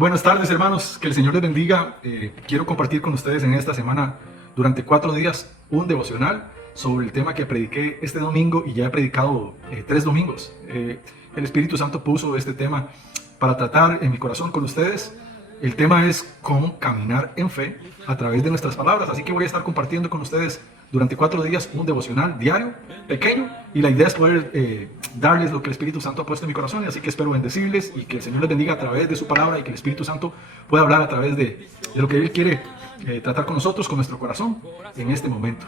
Buenas tardes, hermanos, que el Señor les bendiga. Quiero compartir con ustedes en esta semana, durante 4 días, un devocional sobre el tema que prediqué este domingo y ya he predicado 3 domingos. El Espíritu Santo puso este tema para tratar en mi corazón con ustedes. El tema es cómo caminar en fe a través de nuestras palabras, así que voy a estar compartiendo con ustedes durante 4 días un devocional diario, pequeño, y la idea es poder darles lo que el Espíritu Santo ha puesto en mi corazón, y así que espero bendecirles y que el Señor les bendiga a través de su palabra y que el Espíritu Santo pueda hablar a través de lo que Él quiere tratar con nosotros, con nuestro corazón en este momento.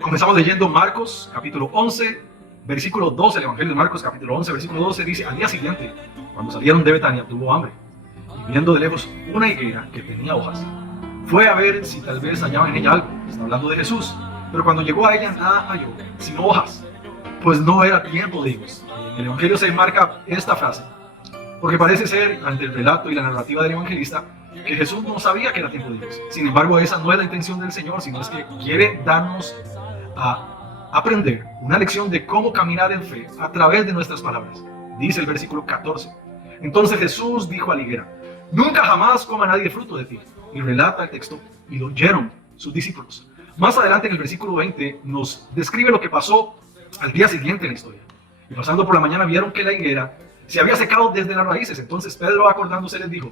Comenzamos leyendo Marcos capítulo 11, versículo 12, el Evangelio de Marcos capítulo 11, versículo 12 dice: al día siguiente, cuando salieron de Betania, tuvo hambre, y viendo de lejos una higuera que tenía hojas, fue a ver si tal vez hallaba en ella algo. Está hablando de Jesús. Pero cuando llegó a ella, nada halló, sino hojas, pues no era tiempo de higos. En el Evangelio se marca esta frase, porque parece ser, ante el relato y la narrativa del evangelista, que Jesús no sabía que era tiempo de higos. Sin embargo, esa no es la intención del Señor, sino es que quiere darnos a aprender una lección de cómo caminar en fe a través de nuestras palabras. Dice el versículo 14. Entonces Jesús dijo a la higuera: nunca jamás coma nadie fruto de ti. Y relata el texto, y lo oyeron sus discípulos. Más adelante en el versículo 20 nos describe lo que pasó al día siguiente en la historia. Y pasando por la mañana vieron que la higuera se había secado desde las raíces. Entonces Pedro, acordándose, les dijo: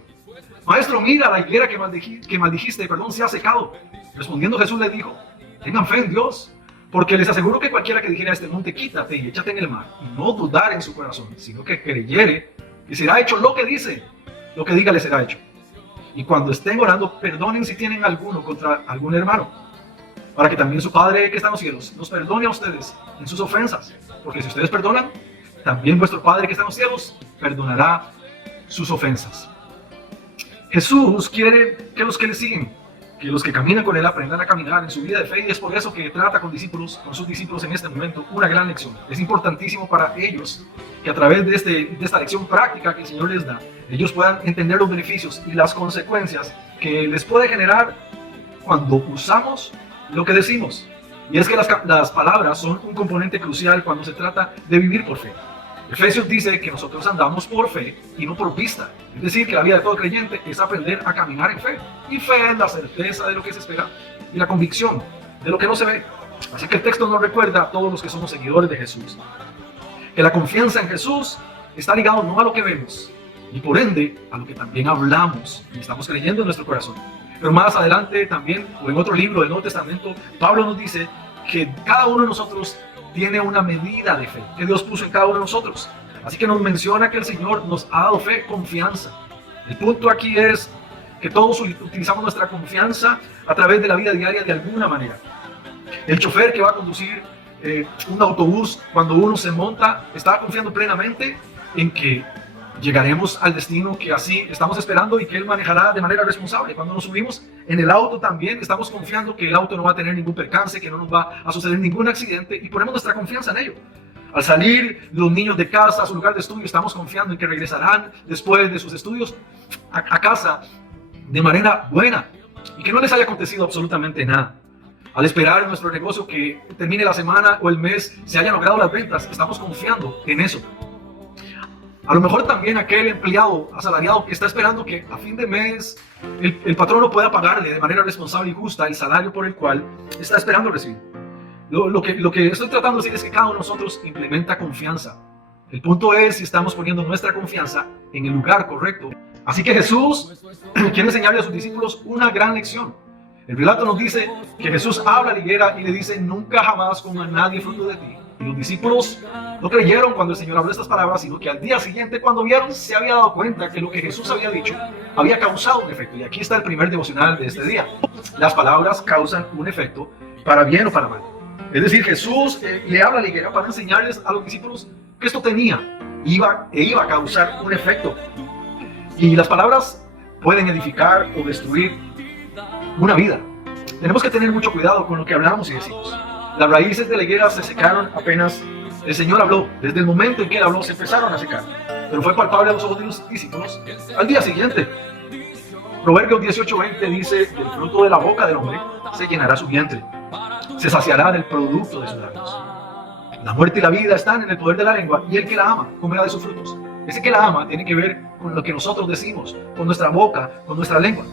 Maestro, mira, la higuera que maldijiste, se ha secado. Respondiendo Jesús les dijo: tengan fe en Dios, porque les aseguro que cualquiera que dijera a este monte: quítate y échate en el mar, y no dudar en su corazón, sino que creyere que será hecho lo que dice, lo que diga le será hecho. Y cuando estén orando, perdonen si tienen alguno contra algún hermano, para que también su Padre que está en los cielos nos perdone a ustedes en sus ofensas, porque si ustedes perdonan, también vuestro Padre que está en los cielos perdonará sus ofensas. Jesús quiere que los que le siguen, que los que caminan con Él, aprendan a caminar en su vida de fe, y es por eso que trata con sus discípulos en este momento una gran lección. Es importantísimo para ellos que a través de esta lección práctica que el Señor les da, ellos puedan entender los beneficios y las consecuencias que les puede generar cuando usamos lo que decimos. Y es que las palabras son un componente crucial cuando se trata de vivir por fe. Efesios dice que nosotros andamos por fe y no por vista. Es decir, que la vida de todo creyente es aprender a caminar en fe. Y fe es la certeza de lo que se espera y la convicción de lo que no se ve. Así que el texto nos recuerda a todos los que somos seguidores de Jesús que la confianza en Jesús está ligado no a lo que vemos, y por ende a lo que también hablamos y estamos creyendo en nuestro corazón. Pero más adelante también, o en otro libro del Nuevo Testamento, Pablo nos dice que cada uno de nosotros tiene una medida de fe que Dios puso en cada uno de nosotros. Así que nos menciona que el Señor nos ha dado fe, confianza. El punto aquí es que todos utilizamos nuestra confianza a través de la vida diaria de alguna manera. El chofer que va a conducir un autobús, cuando uno se monta, está confiando plenamente en que llegaremos al destino que así estamos esperando y que Él manejará de manera responsable. Cuando nos subimos en el auto también estamos confiando que el auto no va a tener ningún percance, que no nos va a suceder ningún accidente, y ponemos nuestra confianza en ello. Al salir los niños de casa a su lugar de estudio, estamos confiando en que regresarán después de sus estudios a casa de manera buena y que no les haya acontecido absolutamente nada. Al esperar en nuestro negocio que termine la semana o el mes, se hayan logrado las ventas, estamos confiando en eso. A lo mejor también aquel empleado asalariado que está esperando que a fin de mes el patrón no pueda pagarle de manera responsable y justa el salario por el cual está esperando recibir. Lo que estoy tratando de decir es que cada uno de nosotros implementa confianza. El punto es si estamos poniendo nuestra confianza en el lugar correcto. Así que Jesús quiere enseñarle a sus discípulos una gran lección. El relato nos dice que Jesús habla a la higuera y le dice: nunca jamás coma nadie fruto de ti. Y los discípulos no creyeron cuando el Señor habló estas palabras, sino que al día siguiente, cuando vieron, se había dado cuenta que lo que Jesús había dicho había causado un efecto. Y aquí está el primer devocional de este día. Las palabras causan un efecto, para bien o para mal. Es decir, Jesús le habla a la higuera para enseñarles a los discípulos que esto iba a causar un efecto. Y las palabras pueden edificar o destruir una vida. Tenemos que tener mucho cuidado con lo que hablamos y decimos. Las raíces de la higuera se secaron apenas el Señor habló. Desde el momento en que Él habló, se empezaron a secar. Pero fue palpable a los ojos de los discípulos al día siguiente. Proverbios 18:20 dice: del fruto de la boca del hombre se llenará su vientre, se saciará del producto de sus labios. La muerte y la vida están en el poder de la lengua, y el que la ama comerá de sus frutos. Ese que la ama tiene que ver con lo que nosotros decimos, con nuestra boca, con nuestra lengua.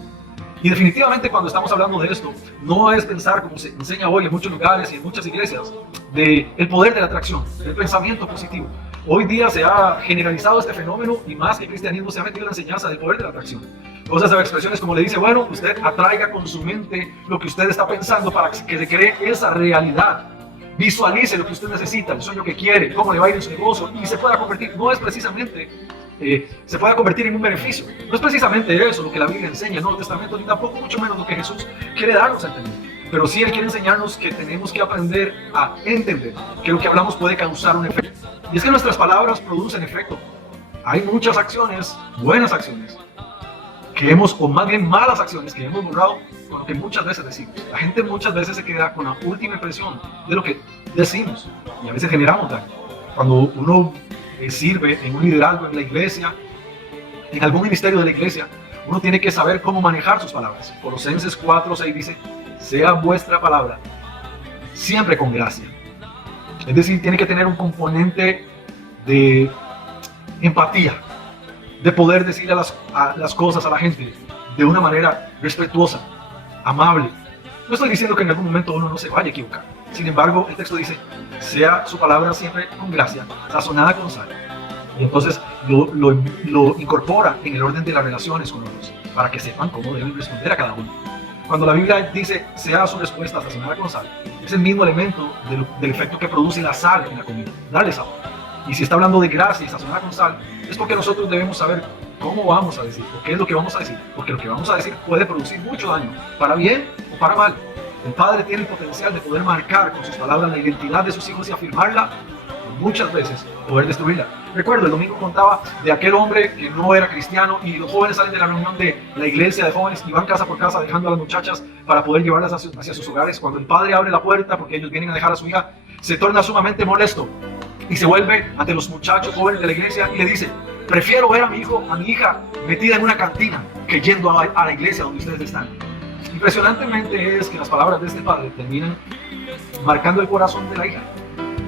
Y definitivamente cuando estamos hablando de esto, no es pensar como se enseña hoy en muchos lugares y en muchas iglesias, del poder de la atracción, del pensamiento positivo. Hoy día se ha generalizado este fenómeno y más que el cristianismo se ha metido en la enseñanza del poder de la atracción. Cosas o expresiones como le dice, bueno, usted atraiga con su mente lo que usted está pensando para que se cree esa realidad. Visualice lo que usted necesita, el sueño que quiere, cómo le va a ir en su negocio y se pueda convertir, no es precisamente se pueda convertir en un beneficio. No es precisamente eso lo que la Biblia enseña, no el Testamento, ni tampoco mucho menos lo que Jesús quiere darnos a entender. Pero sí Él quiere enseñarnos que tenemos que aprender a entender que lo que hablamos puede causar un efecto. Y es que nuestras palabras producen efecto. Hay muchas acciones, buenas acciones, que hemos, o más bien malas acciones que hemos borrado con lo que muchas veces decimos. La gente muchas veces se queda con la última impresión de lo que decimos y a veces generamos daño. Cuando uno sirve en un liderazgo en la iglesia, en algún ministerio de la iglesia, uno tiene que saber cómo manejar sus palabras. Colosenses 4:6 dice, sea vuestra palabra siempre con gracia. Es decir, tiene que tener un componente de empatía, de poder decirle las cosas a la gente de una manera respetuosa, amable. No estoy diciendo que en algún momento uno no se vaya a equivocar. Sin embargo, el texto dice, sea su palabra siempre con gracia, sazonada con sal. Y entonces lo incorpora en el orden de las relaciones con otros, para que sepan cómo deben responder a cada uno. Cuando la Biblia dice, sea su respuesta sazonada con sal, es el mismo elemento del efecto que produce la sal en la comida, darle sabor. Y si está hablando de gracia y sazonada con sal, es porque nosotros debemos saber cómo vamos a decir, o qué es lo que vamos a decir, porque lo que vamos a decir puede producir mucho daño, para bien o para mal. El padre tiene el potencial de poder marcar con sus palabras la identidad de sus hijos y afirmarla, muchas veces poder destruirla. Recuerdo, el domingo contaba de aquel hombre que no era cristiano y los jóvenes salen de la reunión de la iglesia de jóvenes y van casa por casa dejando a las muchachas para poder llevarlas hacia sus hogares. Cuando el padre abre la puerta porque ellos vienen a dejar a su hija, se torna sumamente molesto y se vuelve ante los muchachos jóvenes de la iglesia y le dice, prefiero ver a mi hijo, a mi hija metida en una cantina que yendo a la iglesia donde ustedes están. Impresionantemente es que las palabras de este padre terminan marcando el corazón de la hija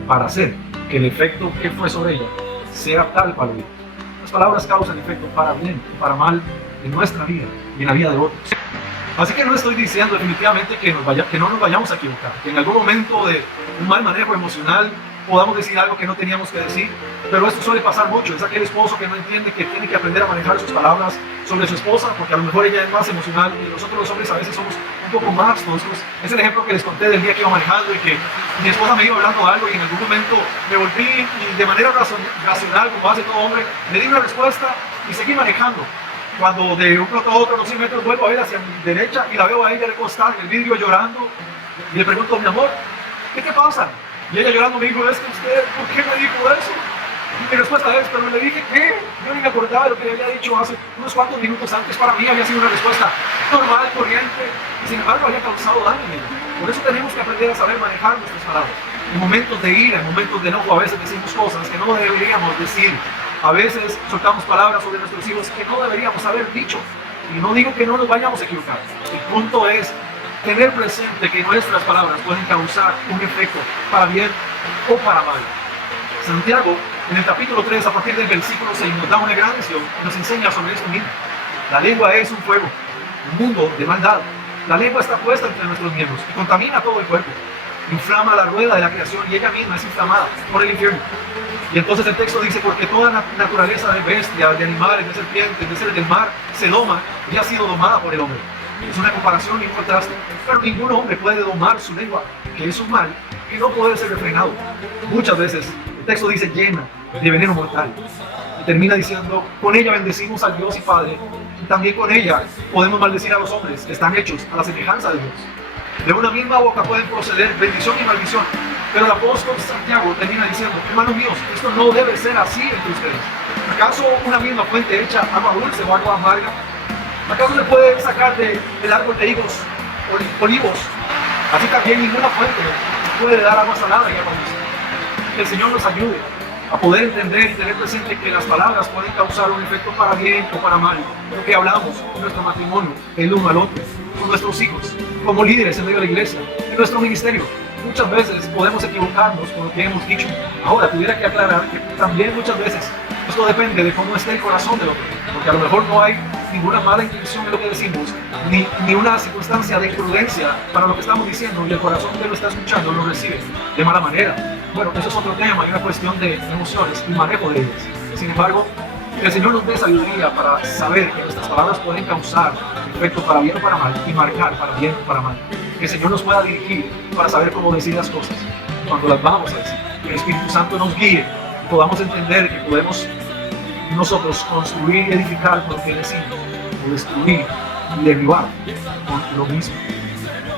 para hacer que el efecto que fue sobre ella sea tal para ella. Las palabras causan efecto para bien o para mal en nuestra vida y en la vida de otros. Así que no estoy diciendo definitivamente que no nos vayamos a equivocar, que en algún momento de un mal manejo emocional podamos decir algo que no teníamos que decir, pero esto suele pasar mucho. Es aquel esposo que no entiende que tiene que aprender a manejar sus palabras sobre su esposa, porque a lo mejor ella es más emocional y nosotros los hombres a veces somos un poco más toscos. Es el ejemplo que les conté del día que iba manejando y que mi esposa me iba hablando algo y en algún momento me volví y de manera racional, como hace todo hombre, le di una respuesta y seguí manejando. Cuando de un pronto a otro, unos 100 metros, vuelvo a ver hacia mi derecha y la veo a ella recostada en el vidrio llorando y le pregunto, mi amor, ¿qué te pasa? Y ella llorando me dijo, es que usted, ¿por qué me dijo eso? Y mi respuesta es, pero le dije que yo ni me acordaba de lo que le había dicho hace unos cuantos minutos antes. Para mí había sido una respuesta normal, corriente, y sin embargo había causado daño en ella. Por eso tenemos que aprender a saber manejar nuestras palabras. En momentos de ira, en momentos de enojo, a veces decimos cosas que no deberíamos decir. A veces soltamos palabras sobre nuestros hijos que no deberíamos haber dicho. Y no digo que no nos vayamos a equivocar. El punto es tener presente que nuestras palabras pueden causar un efecto para bien o para mal. Santiago, en el capítulo 3, a partir del versículo 6, nos da una gran lección y nos enseña sobre esto mismo. La lengua es un fuego, un mundo de maldad. La lengua está puesta entre nuestros miembros y contamina todo el cuerpo. Inflama la rueda de la creación y ella misma es inflamada por el infierno. Y entonces el texto dice, porque toda naturaleza de bestias, de animales, de serpientes, de seres del mar, se doma y ha sido domada por el hombre. Es una comparación y un contraste, pero ningún hombre puede domar su lengua, que es un mal que no puede ser refrenado. Muchas veces el texto dice llena de veneno mortal y termina diciendo, con ella bendecimos al Dios y Padre, y también con ella podemos maldecir a los hombres que están hechos a la semejanza de Dios. De una misma boca pueden proceder bendición y maldición, pero el apóstol Santiago termina diciendo, hermanos míos, esto no debe ser así entre ustedes. ¿Acaso una misma fuente echa agua dulce o agua amarga? ¿Acaso se puede sacar del árbol de higos olivos? Así también ninguna fuente puede dar agua salada y agua dulce. Que el Señor nos ayude a poder entender y tener presente que las palabras pueden causar un efecto para bien o para mal. Lo que hablamos en nuestro matrimonio, el uno al otro, con nuestros hijos, como líderes en medio de la iglesia, en nuestro ministerio. Muchas veces podemos equivocarnos con lo que hemos dicho. Ahora, tuviera que aclarar que también muchas veces Esto depende de cómo esté el corazón del otro, porque a lo mejor no hay ninguna mala intención en lo que decimos, ni una circunstancia de imprudencia para lo que estamos diciendo, y el corazón que lo está escuchando lo recibe de mala manera. Bueno, eso es otro tema, hay una cuestión de emociones y manejo de ellas. Sin embargo, que el Señor nos dé sabiduría para saber que nuestras palabras pueden causar efecto para bien o para mal y marcar para bien o para mal. Que el Señor nos pueda dirigir para saber cómo decir las cosas cuando las vamos a decir. Que el Espíritu Santo nos guíe y podamos entender que podemos nosotros construir y edificar con lo que decimos, o destruir y derribar con lo mismo.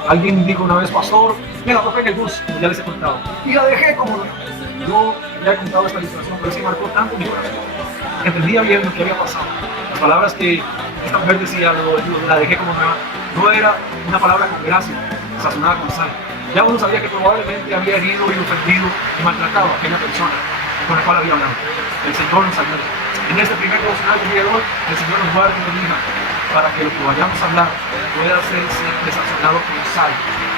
Alguien dijo una vez: pastor, me la toqué en el bus, como ya les he contado, y la dejé como... Yo ya he contado esta ilustración, pero sí marcó tanto mi corazón. Entendía bien lo que había pasado. Las palabras que esta mujer decía, la dejé como nueva, no era una palabra con gracia, sazonada con sal. Ya uno sabía que probablemente había herido y ofendido y maltratado a aquella persona con la cual había hablado. El Señor nos ayude. En este primer devocional del día de hoy, el Señor nos guarde y nos bendiga para que lo que vayamos a hablar pueda ser siempre sazonado con sal,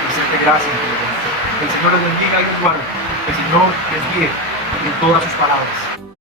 presente gracia en todo. Que el Señor les bendiga y les guarde. Que el Señor les guíe en todas sus palabras.